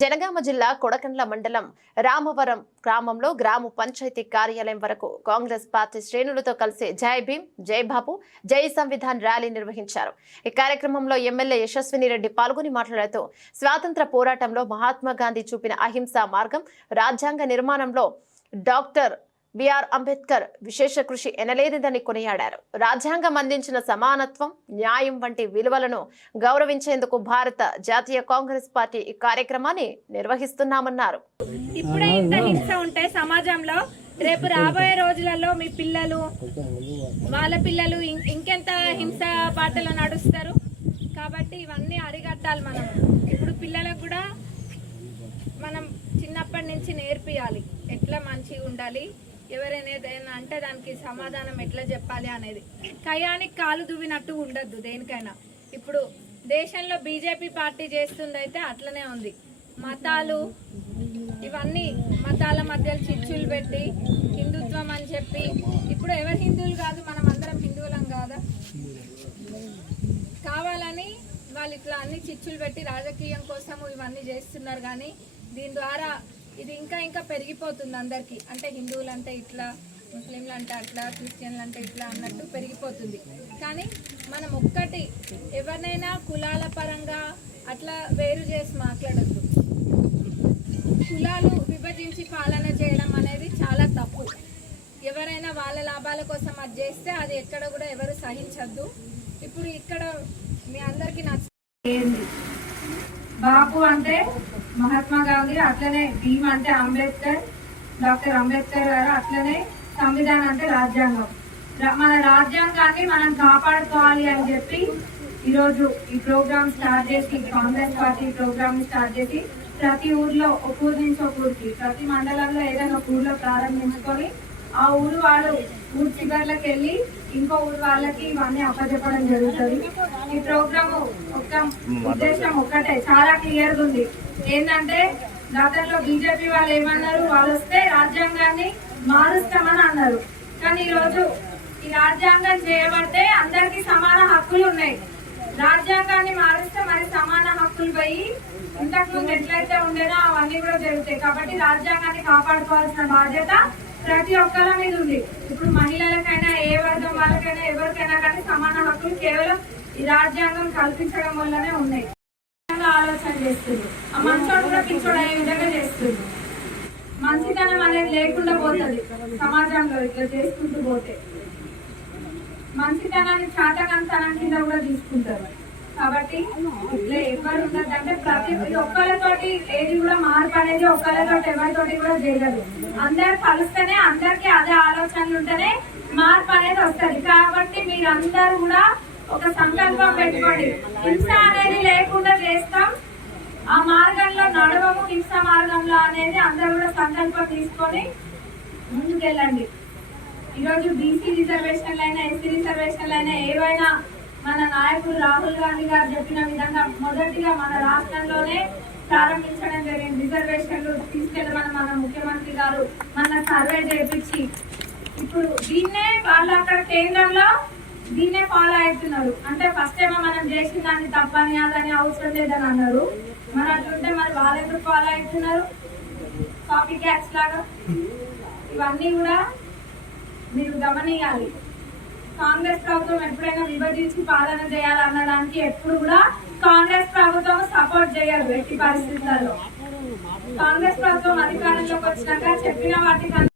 జనగామ జిల్లా కొడకండ్ల మండలం రామవరం గ్రామంలో గ్రామ పంచాయతీ కార్యాలయం వరకు కాంగ్రెస్ పార్టీ శ్రేణులతో కలిసి జై భీమ్ జై బాబు జై సంవిధాన్ ర్యాలీ నిర్వహించారు. ఈ కార్యక్రమంలో ఎమ్మెల్యే యశస్విని రెడ్డి పాల్గొని మాట్లాడుతూ స్వాతంత్ర పోరాటంలో మహాత్మా గాంధీ చూపిన అహింసా మార్గం రాజ్యాంగ నిర్మాణంలో డాక్టర్ బిఆర్ అంబేద్కర్ విశేష కృషి ఎనలేనిదని కొనియాడారు. రాజ్యాంగం అందించిన సమానత్వం న్యాయం వంటి విలువలను గౌరవించేందుకు భారత జాతీయ కాంగ్రెస్ పార్టీ ఈ కార్యక్రమాన్ని నిర్వహిస్తున్నామన్నారు. ఇప్పుడే ఇంత హింస ఉంటే సమాజంలో రేపు రాబోయే రోజులలో మీ పిల్లలు వాళ్ళ పిల్లలు ఇంకెంత హింస బాటలో నడుస్తారు? కాబట్టి ఇవన్నీ అరిగట్టాలి మనం. ఇప్పుడు పిల్లలకు కూడా మనం చిన్నప్పటి నుంచి నేర్పియాలి. ఎట్లా మంచిగా ఉండాలి? ఎవరైనా ఏదైనా అంటే దానికి సమాధానం ఎట్లా చెప్పాలి అనేది. కయానికి కాలు దువ్వినట్టు ఉండద్దు దేనికైనా. ఇప్పుడు దేశంలో బీజేపీ పార్టీ చేస్తుందైతే అట్లనే ఉంది. మతాలు ఇవన్నీ మతాల మధ్యలో చిచ్చులు పెట్టి హిందుత్వం అని చెప్పి ఇప్పుడు ఎవరు హిందువులు కాదు మనం అందరం హిందువులం కాదా? కావాలని వాళ్ళు ఇట్లా అన్ని చిచ్చులు పెట్టి రాజకీయం కోసము ఇవన్నీ చేస్తున్నారు కానీ దీని ద్వారా ఇది ఇంకా ఇంకా పెరిగిపోతుంది అందరికీ. అంటే హిందువులు అంటే ఇట్లా ముస్లింలు అంటే అట్లా క్రిస్టియన్లు అంటే ఇట్లా అన్నట్టు పెరిగిపోతుంది. కానీ మనం ఒక్కటి ఎవరినైనా కులాల పరంగా అట్లా వేరు చేసి మాట్లాడద్దు. కులాలు విభజించి పాలన చేయడం అనేది చాలా తప్పు. ఎవరైనా వాళ్ళ లాభాల కోసం అది చేస్తే అది ఎక్కడ కూడా ఎవరు సహించద్దు. ఇప్పుడు ఇక్కడ మీ అందరికి నచ్చింది బాపు అంటే మహాత్మా గాంధీ అట్లనే భీమ్ అంటే అంబేద్కర్ డాక్టర్ అంబేద్కర్ గారు అట్లనే సంవిధానం అంటే రాజ్యాంగం. మన రాజ్యాంగాన్ని మనం కాపాడుకోవాలి అని చెప్పి ఈరోజు ఈ ప్రోగ్రామ్ స్టార్ట్ చేసి కాంగ్రెస్ పార్టీ ప్రోగ్రామ్ స్టార్ట్ చేసి ప్రతి ఊర్లో ఒక ఊరు నుంచి ఒక ఊరికి ప్రతి మండలంలో ఏదైనా ఒక ఊర్లో ప్రారంభించుకొని ఆ ఊరు వాళ్ళు ఊరు చివర్లకు వెళ్ళి ఇంకో ఊరు వాళ్ళకి ఇవన్నీ అప్పచెప్పడం జరుగుతుంది. ఈ ప్రోగ్రామ్ ఒక ఉద్దేశం ఒక్కటే చాలా క్లియర్గా ఉంది. ఏంటంటే గతంలో బీజేపీ వాళ్ళు ఏమన్నారు? వాళ్ళు వస్తే రాజ్యాంగాన్ని మారుస్తామని అన్నారు. కానీ ఈ రోజు ఈ రాజ్యాంగం చేయబడితే అందరికీ సమాన హక్కులు ఉన్నాయి. రాజ్యాంగాన్ని మారుస్తే మరి సమాన హక్కులు పోయి ఇంతకు ముందు ఎట్లయితే ఉండేనో అవన్నీ కూడా జరుగుతాయి. కాబట్టి రాజ్యాంగాన్ని కాపాడుకోవాల్సిన బాధ్యత ప్రతి ఒక్కరి మీద ఉంది. ఇప్పుడు మహిళలకైనా ఏ వర్గం వాళ్ళకైనా ఎవరికైనా కానీ సమాన హక్కులు కేవలం ఈ రాజ్యాంగం కల్పించడం వల్లనే ఉన్నాయి. ఆలోచన చేస్తుంది. ఆ మంచోడు కూడా పిచ్చోడు అయ్యే విధంగా చేస్తుంది. మంచితనం అనేది లేకుండా పోతుంది సమాజంలో ఇట్లా చేసుకుంటూ పోతే. మంచితనాన్ని చాతకంతనం కింద కూడా తీసుకుంటారు. కాబట్టి ఇట్లా ఎవరు ఉన్నదంటే ప్రతి ఒక్కరితోటి ఏది కూడా మార్పు అనేది ఒక్కరితోటి ఎవరితోటి కూడా జరగదు. అందరు కలిస్తేనే అందరికి అదే ఆలోచనలు ఉంటేనే మార్పు అనేది వస్తుంది. కాబట్టి మీరందరూ కూడా ఒక సంకల్పం పెట్టుకోండి. హింస అనేది లేకుండా చేస్తాం. ఆ మార్గంలో నడవము హింస మార్గంలో అనేది అందరూ కూడా సంకల్పం తీసుకొని ముందుకెళ్ళండి. ఈరోజు బీసీ రిజర్వేషన్లైనా అయినా ఎస్సీ రిజర్వేషన్లైనా అయినా ఏవైనా మన నాయకుడు రాహుల్ గాంధీ గారు చెప్పిన విధంగా మొదటిగా మన రాష్ట్రంలోనే ప్రారంభించడం జరిగింది. రిజర్వేషన్లు తీసుకెళ్ళమని మన ముఖ్యమంత్రి గారు మన సర్వే చేపించి ఇప్పుడు దీన్నే వాళ్ళు అక్కడ కేంద్రంలో దీన్నే ఫాలో అవుతున్నారు. అంటే ఫస్ట్ ఏమో మనం చేసిన దాన్ని తప్పని అదని అవసరం లేదని అన్నారు. మరి అట్లుంటే మరి వాళ్ళు ఎందుకు ఫాలో అవుతున్నారు? కాపీ క్యాట్స్ లాగా? ఇవన్నీ కూడా మీరు గమనియాలి. కాంగ్రెస్ ప్రభుత్వం ఎప్పుడైనా విభజించి పాలన చేయాలనడానికి ఎప్పుడు కూడా కాంగ్రెస్ ప్రభుత్వం సపోర్ట్ చేయరు ఎట్టి పరిస్థితులలో. కాంగ్రెస్ ప్రభుత్వం అధికారంలోకి వచ్చినాక చెప్పిన వాటికి